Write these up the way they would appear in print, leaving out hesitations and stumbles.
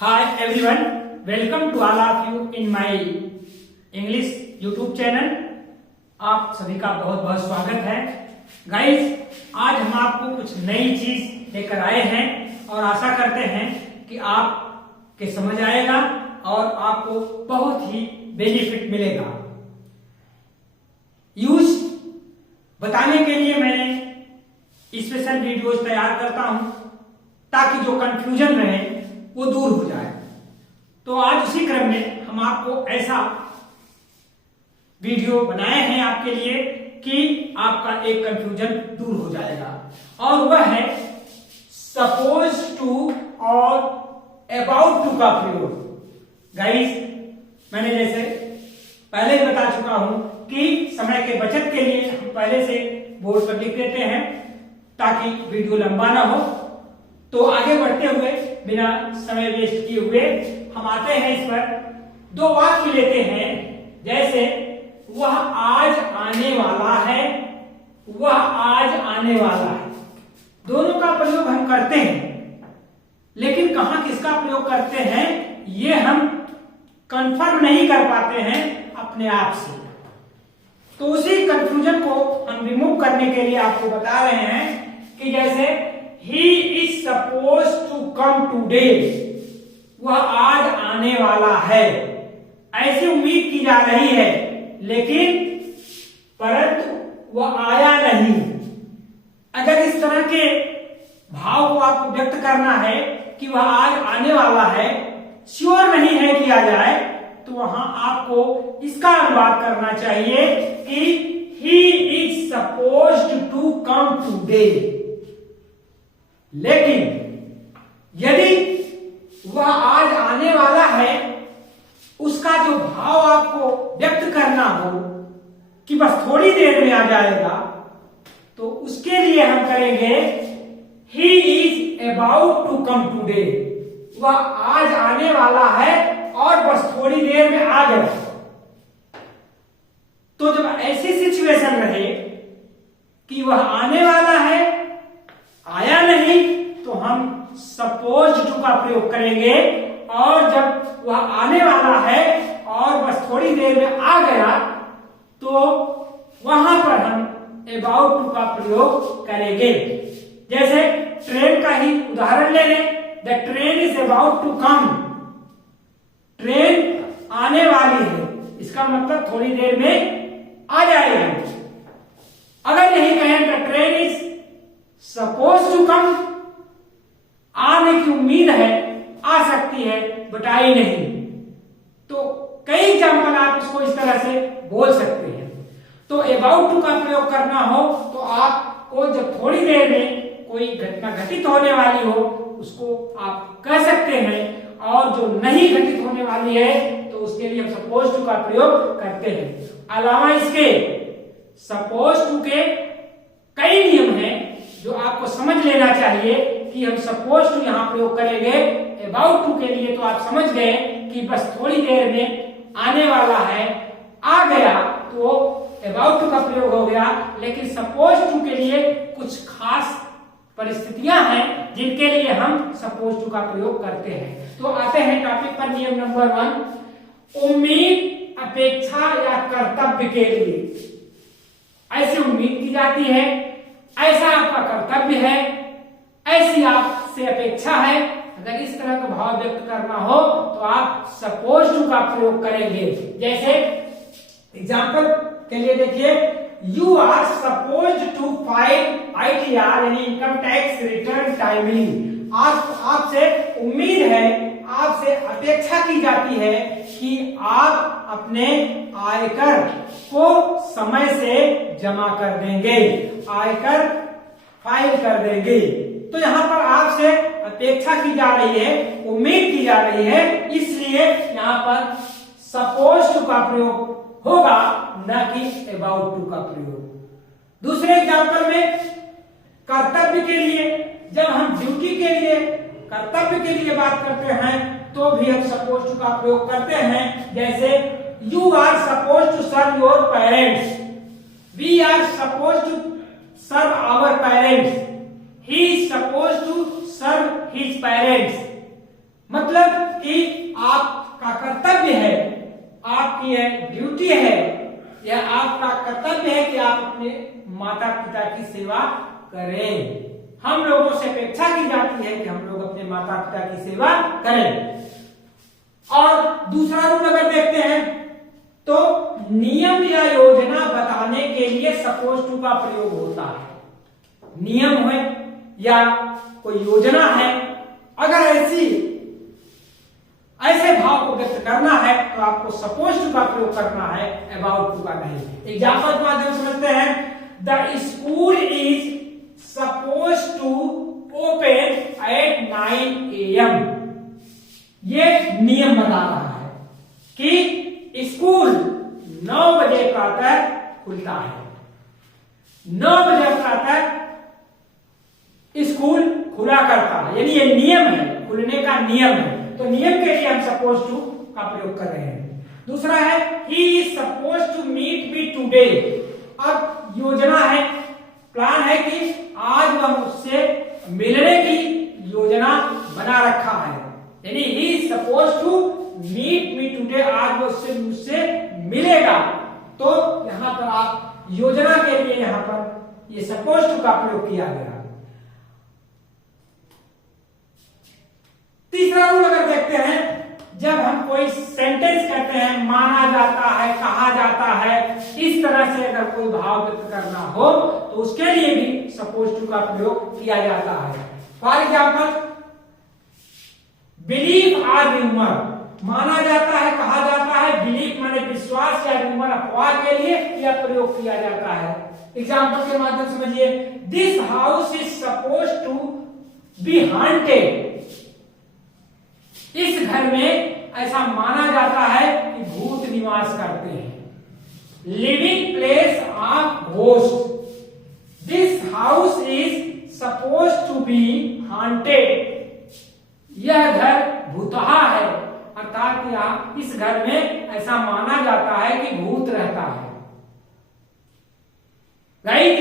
Hi everyone, welcome to all of you in my English YouTube channel। आप सभी का बहुत बहुत स्वागत है। गाइस, आज हम आपको कुछ नई चीज लेकर आए हैं और आशा करते हैं कि आपके समझ आएगा और आपको बहुत ही बेनिफिट मिलेगा। यूज बताने के लिए मैंने स्पेशल वीडियोस तैयार करता हूं ताकि जो कंफ्यूजन रहे वो दूर हो जाए। तो आज उसी क्रम में हम आपको ऐसा वीडियो बनाए हैं आपके लिए कि आपका एक कंफ्यूजन दूर हो जाएगा, और वह है सपोज टू और अबाउट टू का प्रयोग। गाइस, मैंने जैसे पहले ही बता चुका हूं कि समय के बचत के लिए हम पहले से बोर्ड पर लिख देते हैं ताकि वीडियो लंबा ना हो। तो आगे बढ़ते हुए बिना समय वेस्ट किए हुए हम आते हैं इस पर। दो वाक्य लेते हैं, जैसे वह आज आने वाला है, वह आज आने वाला है। दोनों का प्रयोग हम करते हैं, लेकिन कहां किसका प्रयोग करते हैं ये हम कंफर्म नहीं कर पाते हैं अपने आप से। तो उसी कंफ्यूजन को हम रिमूव करने के लिए आपको बता रहे हैं कि जैसे He is supposed to come today, वह आज आने वाला है, ऐसी उम्मीद की जा रही है, लेकिन परंतु वह आया नहीं। अगर इस तरह के भाव को आपको व्यक्त करना है कि वह आज आने वाला है, श्योर नहीं है किया जाए, तो वहां आपको इसका अनुवाद करना चाहिए कि He is supposed to come today। लेकिन यदि वह आज आने वाला है, उसका जो भाव आपको व्यक्त करना हो कि बस थोड़ी देर में आ जाएगा, तो उसके लिए हम करेंगे He is about to come today, वह आज आने वाला है और बस थोड़ी देर में आ गया। तो जब ऐसी सिचुएशन रहे कि वह आने वाला है, आया नहीं, तो हम सपोज टू का प्रयोग करेंगे, और जब वह आने वाला है और बस थोड़ी देर में आ गया, तो वहां पर हम अबाउट टू का प्रयोग करेंगे। जैसे ट्रेन का ही उदाहरण ले लें, the train is about to come, train आने वाली है, इसका मतलब थोड़ी देर में आ जाएगी। अगर यही कहें the train is suppose to come, आने की उम्मीद है, आ सकती है, बट आई नहीं। तो कई एग्जाम्पल आप इसको इस तरह से बोल सकते हैं। तो अबाउट टू का प्रयोग करना हो तो आपको जब थोड़ी देर में कोई घटना घटित होने वाली हो, उसको आप कह सकते हैं, और जो नहीं घटित होने वाली है तो उसके लिए हम सपोज टू का प्रयोग करते हैं। अलावा इसके सपोज टू के कई नियम हैं जो आपको समझ लेना चाहिए कि हम सपोज टू यहां प्रयोग करेंगे। अबाउट टू के लिए तो आप समझ गए कि बस थोड़ी देर में आने वाला है, आ गया, तो अबाउट टू का प्रयोग हो गया। लेकिन सपोज टू के लिए कुछ खास परिस्थितियां हैं जिनके लिए हम सपोज टू का प्रयोग करते हैं। तो आते हैं टॉपिक पर। नियम नंबर 1, उम्मीद, अपेक्षा या कर्तव्य के लिए। ऐसी उम्मीद की जाती है, ऐसा आपका कर्तव्य है, ऐसी आपसे अपेक्षा है। अगर इस तरह का भाव व्यक्त करना हो तो आप सपोज टू का प्रयोग करेंगे। जैसे एग्जांपल के लिए देखिए, you are suppose to file ITR यानी इनकम टैक्स रिटर्न टाइमली। आपसे उम्मीद है, आपसे अपेक्षा की जाती है कि आप अपने आयकर को समय से जमा कर देंगे, आयकर फाइल कर देंगे। तो यहां पर आपसे अपेक्षा की जा रही है, उम्मीद की जा रही है, इसलिए यहां पर सपोज टू का प्रयोग होगा, न कि अबाउट टू का प्रयोग। दूसरे एग्जांपल में कर्तव्य के लिए, जब हम ड्यूटी के लिए, कर्तव्य के लिए बात करते हैं तो भी हम सपोज टू का प्रयोग करते हैं। जैसे you are suppose to serve your parents, we are suppose to serve our parents, he is suppose to serve his parents. मतलब कि आपका कर्तव्य है, आपकी ड्यूटी है, यह आपका कर्तव्य है कि आप अपने माता पिता की सेवा करें। हम लोगों से अपेक्षा की जाती है कि हम लोग अपने माता पिता की सेवा करें। और दूसरा रूल अगर देखते हैं तो नियम या योजना बताने के लिए सपोज टू का प्रयोग होता है। नियम है या कोई योजना है, अगर ऐसे भाव को व्यक्त करना है तो आपको सपोज टू का प्रयोग करना है, अबाउट टू का नहीं। एग्जाम्पल के माध्यम से समझते हैं। The school is suppose to open at 9 AM। ये नियम बता रहा है कि स्कूल 9 बजे प्रातः खुलता है। 9 बजे प्रातः स्कूल खुला करता है, यानी ये नियम है, खुलने का नियम है। तो नियम के लिए हम सपोज टू का प्रयोग कर रहे हैं। दूसरा है he is suppose to meet me today. अब योजना है, प्लान है कि आज वह मुझसे मिलने की योजना बना रखा है, यानी he is suppose to meet me today, आज वो मुझसे मिलेगा। तो यहां पर आप योजना के लिए यहां पर ये सपोज टू का प्रयोग किया गया। तीसरा रूल अगर देखते हैं, जब हम कोई सेंटेंस कहते हैं, माना जाता है, कहा जाता है, इस तरह से अगर कोई भाव व्यक्त करना हो तो उसके लिए भी सपोज टू का प्रयोग किया जाता है। For example, believe or rumour, माना जाता है, कहा जाता है। बिलीव माने विश्वास या र्यूमर अफवाह के लिए यह प्रयोग किया जाता है। एग्जाम्पल के माध्यम से समझिए। This house is suppose to be haunted. इस घर में ऐसा माना जाता है कि भूत निवास करते हैं। Living place of ghost. This house is suppose to be haunted. यह घर भूतहा है, अर्थात यहां इस घर में ऐसा माना जाता है कि भूत रहता है। राइट?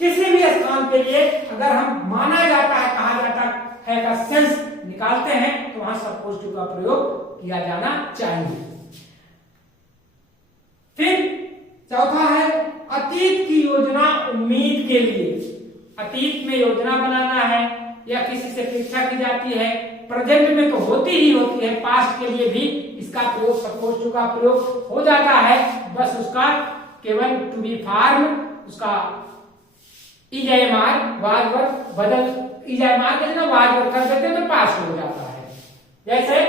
किसी भी स्थान के लिए अगर हम माना जाता है, कहा जाता है का सेंस निकालते हैं तो वहां सपोज टू का प्रयोग किया जाना चाहिए। फिर चौथा है अतीत की योजना उम्मीद के लिए। अतीत में योजना बनाना है या किसी से अपेक्षा की जाती है, प्रेजेंट में तो होती ही होती है, पास्ट के लिए भी इसका प्रयोग सपोज टू का प्रयोग हो जाता है। बस उसका केवल टू बी फॉर्म, उसका इजायमार वाज वर्ब बदल इजायमार के ना वाज वर्ब कर देते हैं तो पास्ट हो जाता है। जैसे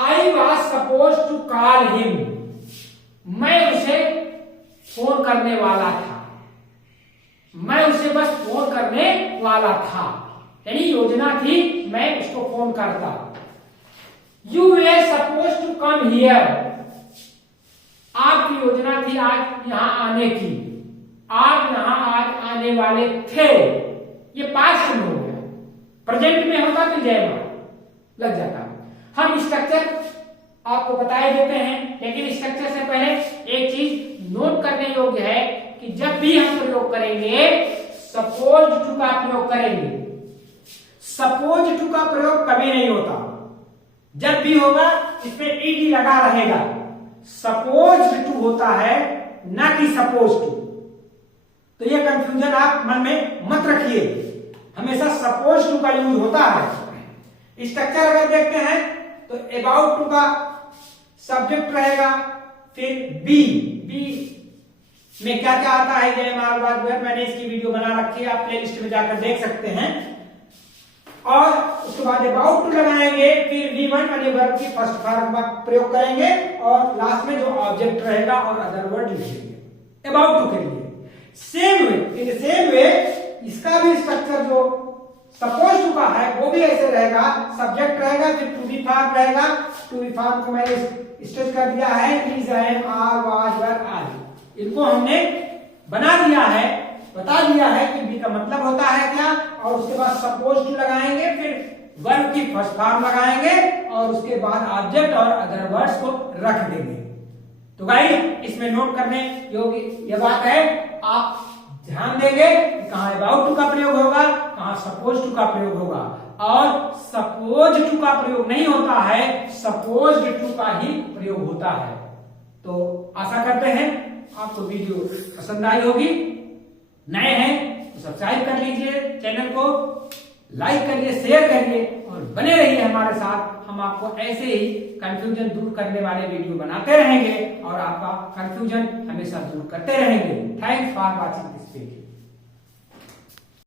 I was suppose to call him, मैं उसे फोन करने वाला था। मैं उसे बस फोन करने वाला था, यानी योजना थी मैं उसको फोन करता। You were suppose to come here, आपकी योजना थी आज यहां आने की, आप यहां आज आने वाले थे। ये पास्ट में हो गया, प्रेजेंट में होता तो जयमाल लग जाता। हम स्ट्रक्चर आपको बताए देते हैं, लेकिन स्ट्रक्चर से पहले एक चीज नोट करने योग्य है कि जब भी हम प्रयोग करेंगे सपोज टू का प्रयोग करेंगे। सपोज टू का प्रयोग कभी नहीं होता, जब भी होगा इसमें ईडी लगा रहेगा। सपोज टू होता है ना कि सपोज टू। तो ये कंफ्यूजन आप मन में मत रखिए, हमेशा सपोज टू का यूज होता है। स्ट्रक्चर अगर देखते हैं तो अबाउट टू का सब्जेक्ट रहेगा, फिर बी में क्या क्या आता है जयमाल वाज वर्ब, मैंने इसकी वीडियो बना रखी है, आप प्लेलिस्ट में जाकर देख सकते हैं। और उसके बाद अबाउट टू लगाएंगे, फिर V1 वाले वर्ब की फर्स्ट फॉर्म का प्रयोग करेंगे और लास्ट में जो ऑब्जेक्ट रहेगा और अदर वर्ड लिखेंगे अबाउट टू के लिए। Same way, in same way इसका भी स्ट्रक्चर जो सपोज टू का है वो भी ऐसे रहेगा। सब्जेक्ट रहेगा, फिर टू बी फॉर्म रहेगा। टू बी फॉर्म को मैंने स्ट्रेच कर दिया है, इज, एम, आर, वाज, वर, आदि। इनको हमने बना दिया है, बता दिया है कि बी का मतलब होता है क्या, और उसके बाद सपोज टू लगाएंगे, फिर वर्ब की फर्स्ट फॉर्म लगाएंगे और उसके बाद ऑब्जेक्ट और अदर वर्ड्स को रख देंगे। तो गाइस इसमें नोट करने योग्य यह बात है, आप ध्यान देंगे कि कहां अबाउट टू का प्रयोग होगा, कहां सपोज टू का प्रयोग होगा। और सपोज टू का प्रयोग नहीं होता है, सपोज्ड टू का ही प्रयोग होता है। तो आशा करते हैं आपको वीडियो पसंद आई होगी। नए हैं तो सब्सक्राइब कर लीजिए, चैनल को लाइक करिए, शेयर करिए और बने रहिए हमारे साथ। हम आपको ऐसे ही कंफ्यूजन दूर करने वाले वीडियो बनाते रहेंगे और आपका कंफ्यूजन हमेशा दूर करते रहेंगे। Thanks for watching this video.